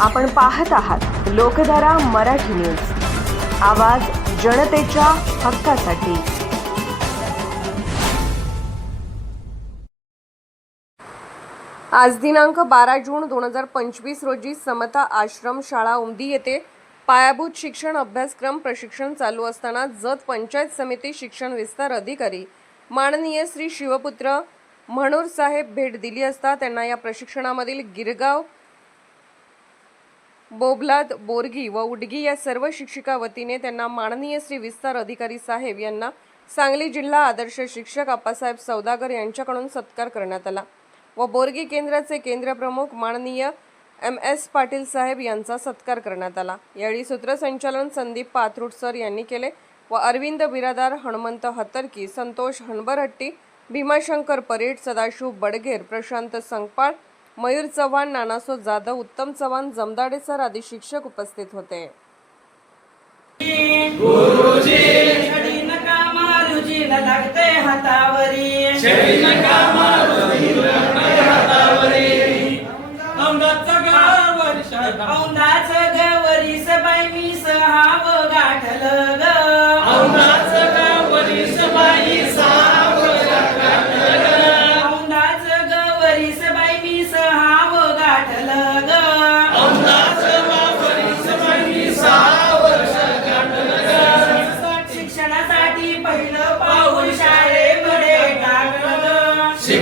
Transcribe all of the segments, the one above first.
आपण पाहत आहात लोकधारा मराठी न्यूज. आवाज जनतेच्या हक्कासाठी. आज दिनांक बारा जून दोन हजार पंचवीस रोजी समता आश्रम शाळा उमदी येथे पायाभूत शिक्षण अभ्यासक्रम प्रशिक्षण चालू असताना जत पंचायत समिती शिक्षण विस्तार अधिकारी माननीय श्री शिवपुत्र म्हणूर साहेब भेट दिली असता त्यांना या प्रशिक्षणामधील गिरगाव बोबलाद बोरगी व उडगी या सर्व शिक्षिका वतीने त्यांना माननीय श्री विस्तार अधिकारी साहेब यांना सांगली जिल्हा आदर्श शिक्षक आप्पासाहेब सौदागर यांच्याकडून सत्कार करण्यात आला व बोरगी केंद्राचे केंद्रप्रमुख माननीय एम एस पाटील साहेब यांचा सत्कार करण्यात आला. यावेळी सूत्रसंचालन संदीप पाथरूड सर यांनी केले व अरविंद बिरादार हनुमंत हतर्की संतोष हणबरहट्टी भीमाशंकर परेड सदाशिव बडगेर प्रशांत संगपाळ मयूर चव्हाण नानासो जाधव उत्तम चव्हाण जमदाडे सर आदी शिक्षक उपस्थित होते. हातावरी.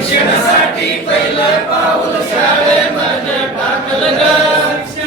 शिक्षणासाठी पहिलं पाऊल शाळे मन टाकलं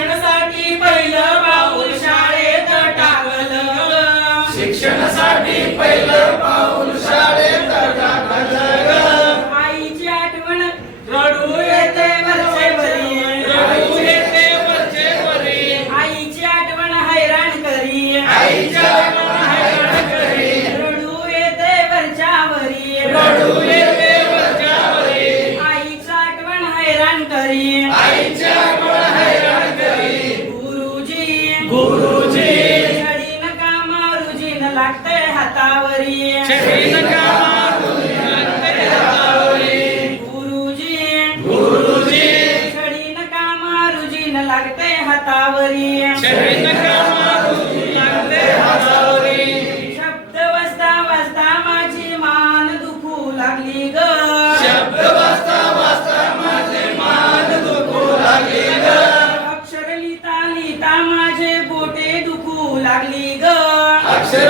लागते हातावरी शब्द वाजता वाजता माझी मान दुखू लागली ग शब्द वाजता वाजता माझे मान दुखू लागली ग अक्षर लिहिता लिहिता माझे बोटे दुखू लागली ग. अक्षर